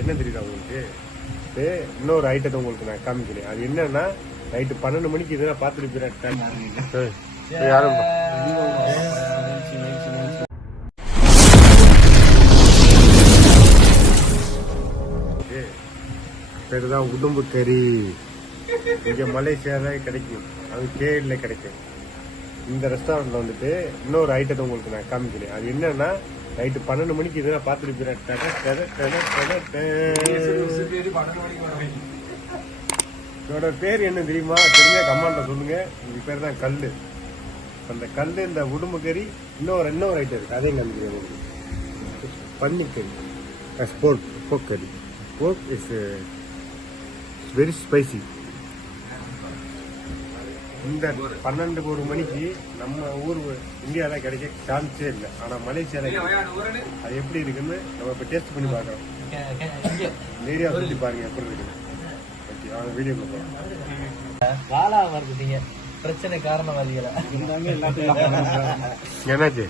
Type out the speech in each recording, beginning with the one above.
என்ன தெரியுதா உங்களுக்கு? இன்னொரு ஐட்டத்தை உங்களுக்கு நான் காமிக்கிறேன். அது என்னன்னா நைட்டு பன்னெண்டு மணிக்கு இதெல்லாம் பார்த்துட்டு யாரும் பேர் தான் உடும்பு கறி. இங்க மலேசியால கிடைக்கும். அது கேரள கிடைக்கும். இந்த ரெஸ்டாரண்ட்ல வந்துட்டு இன்னொரு ஐட்டத்தை உங்களுக்கு நான் காமிக்கிறேன். அது என்னன்னா நைட்டு பன்னெண்டு மணிக்கு இதெல்லாம் பார்த்துட்டு இதோட பேர் என்ன தெரியுமா? தெரிஞ்சா கம்மாண்ட சொல்லுங்க. இது பேர் தான் கல் அந்த கல் இந்த உடும்பு கறி இன்னொரு இன்னொரு ஐட்டம் இருக்கு. அதையும் காமிக்கிறேன் பன்னிக்கறி. ஸ்போர்ட் போக் கறி. போக் இஸ் வெரி ஸ்பைசி இந்த பன்னெண்டு ஒரு மணிக்கு நம்ம ஊர் இந்தியாவில் கிடைக்க சான்ஸே இல்லை. ஆனால் மலேசியாவில். அது எப்படி இருக்குன்னு நம்ம இப்போ டேஸ்ட் பண்ணி பார்க்குறோம். ஏரியா சுற்றி பாருங்க எப்படி இருக்குது ஓகே அவங்க வீடியோ பார்க்கலாம் வாழா மறுத்துட்டீங்க பிரச்சனை காரணவாதிகளை? என்னாச்சு?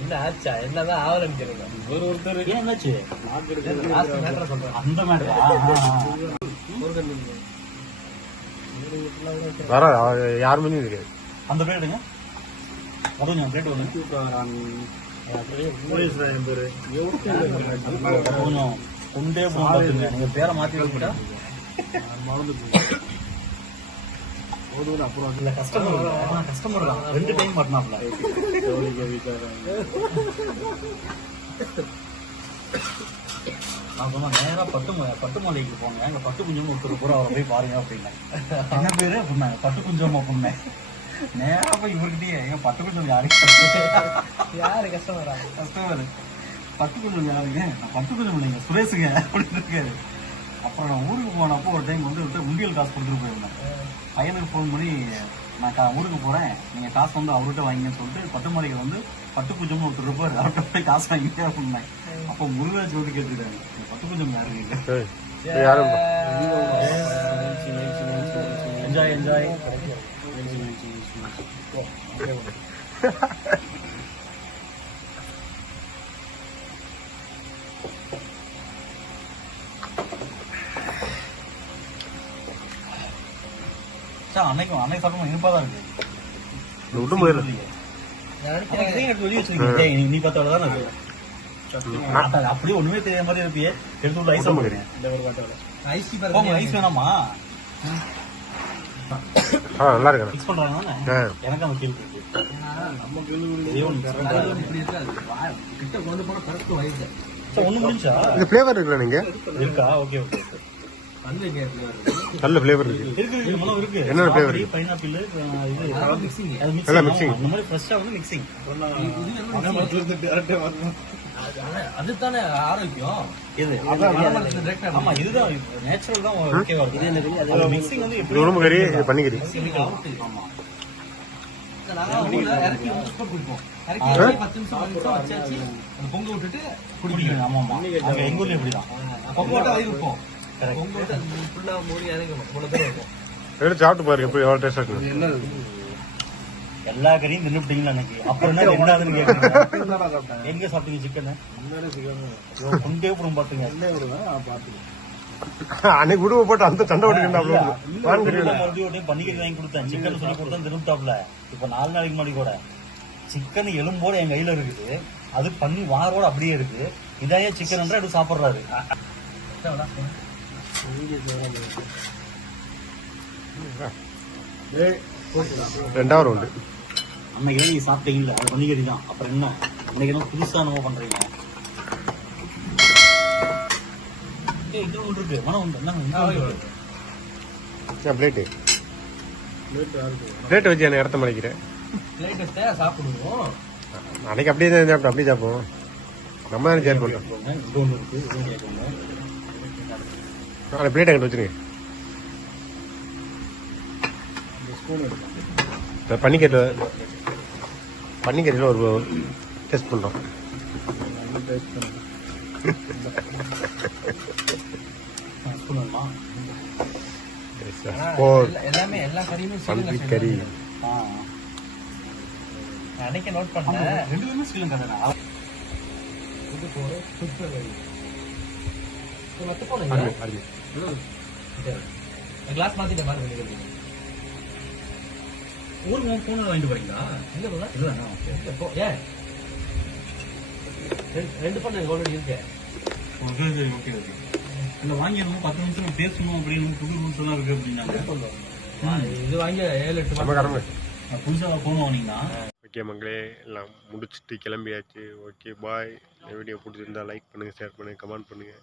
என்ன ஆச்சா? என்னதான் ஆவலன்னு கேளுங்க ஒரு ஒருத்தர் ஏன் என்னாச்சு? லாஸ்ட் மேட்டர் வர யாருமே இருக்காது. அந்த பிளேட் எடுங்க. அதுவும் நான் பிளேட் ஒன்று கொஞ்சம் கொண்டே போங்க நீங்க பேரை மாத்தி வச்சுட்டா? இல்ல கஸ்டமர் கஸ்டமர் தான். ரெண்டு டைம் மாட்டினாப்ல நான் சொன்னேன் நேரா பட்டு ம- பட்டு மலைக்கு போங்க. அங்க பட்டு குஞ்சம் ஒருத்தர் பூரா அவரை போய் பாருங்க அப்படின்னேன் என்ன பேரு? அப்படின்னாங்க பட்டு குஞ்சம் அப்படின்னேன் நேரா போய் இவர்கிட்டயே எங்க பட்டு குஞ்சம் யாருக்கு யாரு? கஷ்டமரா கஸ்டமர். பட்டு குஞ்சம் யாருங்க? நான் பட்டு குஞ்சம் இல்லைங்க சுரேஷுங்க. அப்படின்னு இருக்காரு. அப்புறம் நான் ஊருக்கு போனப்போ ஒரு டைம் வந்து உண்டியல் காசு கொடுத்துட்டு போயிருந்தேன். பையனுக்கு ஃபோன் பண்ணி நான் கா- ஊருக்கு போறேன். நீங்க காசு வந்து அவர்கிட்ட வாங்கிங்கன்னு சொல்லிட்டு பட்டு மலைக்கு வந்து பட்டு குஞ்சம் ஒருத்தர் இருப்பாரு. அவர்கிட்ட போய் காசு வாங்கிட்டே அப்படின்னேன் அப்போ முருகராஜ் வந்து கேட்டுக்கிட்டாங்க "இந்த பட்டு குஞ்சம் யாருங்க யாரும் என்ஜாய் என்ஜாய் சார் அன்னைக்கு சாப்பிடும் இனிப்பா தான் இருக்கு நீ- தான் அட, அப்படியே ஒண்ணுமே தெரியாத மாதிரி இருப்பியே. எடுத்து விட்டு ஐஸ் ஐஸ் வேணாமா? ஆ நல்லா பண்றாங்க எனக்கு அந்த ஃபீல் இருக்கு. mix பண்றாங்க. இப்படி இருக்காது. வா- கிட்ட கொண்டு போன கரெக்ட் வயசு சார், ஒண்ணு முடிஞ்சா? இந்த ஃப்ளேவர் இருக்குல்ல நீங்க? இருக்கா? Okay okay. நல்ல ஃப்ளேவர் இருக்கு இருக்கு இருக்கு மனம் இருக்கு uh, இது மிக்சிங் அது mixing, எல்லாம். இந்த மாதிரி ஃப்ரெஷ்ஷா வந்து மிக்சிங் அதுதானே ஆரோக்கியம் இது ஆமா இதுதான் நேச்சுரல் தான் ஓகேவா மிக்சிங் வந்து உடும்பு கறி ஆமா ஊர்ல இறக்கி குடிப்போம் இறக்கி பத்து நிமிஷம் வச்சாச்சு அந்த பொங்க விட்டுட்டு குடிக்கணும் ஆமா ஆமா அங்க எங்க ஊர்லயும் இப்படிதான் பொங்க விட்டு வயிறு எடுத்து சாப்பிட்டு பாருங்க எப்படி எவ்வளோ டேஸ்ட் இருக்கு எல்லா கறியும் தின்னுபிட்டீங்களா அன்னைக்கு அப்புறம் என்ன ரெண்டாவதுன்னு கேக்குறீங்க எங்க சாப்பிட்டீங்க சிக்கன். கொண்டே போடும் பாத்துங்க. அன்னைக்கு உடும்பு போட்டு அந்த சண்டை time பன்னிக்கறி வாங்கி கொடுத்தேன். சிக்கன் சொல்லி கொடுத்தா திருத்தாப்ல இப்ப நாலு நாளைக்கு முன்னாடி கூட. சிக்கன் எலும்போட என் கையில இருக்குது. அது பண்ணி வாரோட அப்படியே இருக்கு. இதாயே சிக்கன் எடுத்து சாப்பிடுறாரு. ரெண்டாவது உண்டு அன்னைக்கு நீங்க சாப்பிட்டீங்கல்ல அது பன்னிக்கறி தான். அப்புறம் என்ன? இன்னைக்கு என்ன புதுசா என்னமோ பண்றீங்க? இருக்கு. மனம் உண்டு. என்ன பிளேட்டு பிளேட் வச்சு என்ன இடத்த மலைக்கிறேன் சாப்பிடுவோம். அன்னைக்கு அப்படியே தான் சாப்பிட்டோம் அப்படியே சாப்பிடுவோம். நம்ம தானே ஷேர் பண்ணோம். அந்த பிளேட் எங்கிட்ட வச்சிருங்க இந்த பன்னிக்கறி பன்னிக்கறியில் ஒரு டெஸ்ட் பண்ணுறோம் பன்றி கறி. அன்னைக்கு நோட் பண்ணேன். ரெண்டு பேருமே ஸ்ரீலங்கா தானே கிளாஸ் மாத்திட்ட மாதிரி பண்ணிக்கிறீங்க ஊருக்கு வாங்கிட்டு போறீங்களா இல்லைண்ணா ஓகே இல்ல, ஏன் ரெண்டு- பண்ண எனக்கு ஆல்ரெடி இருக்கு ஓகே சரி ஓகே ஓகே இல்லை வாங்கிடணும் பத்து நிமிஷம் பேசணும் அப்படின்னு புது ரூல்ஸ் எல்லாம் இருக்கு அப்படின்னாங்க இது வாங்கி ஏழு எட்டு புதுசாக ஃபோன் வாங்கினீங்கன்னா ஓகே மக்களே எல்லாம் முடிச்சுட்டு கிளம்பியாச்சு ஓகே பாய் இந்த வீடியோ பிடிச்சிருந்தா லைக் பண்ணுங்கள் ஷேர் பண்ணுங்கள் கமெண்ட் பண்ணுங்கள்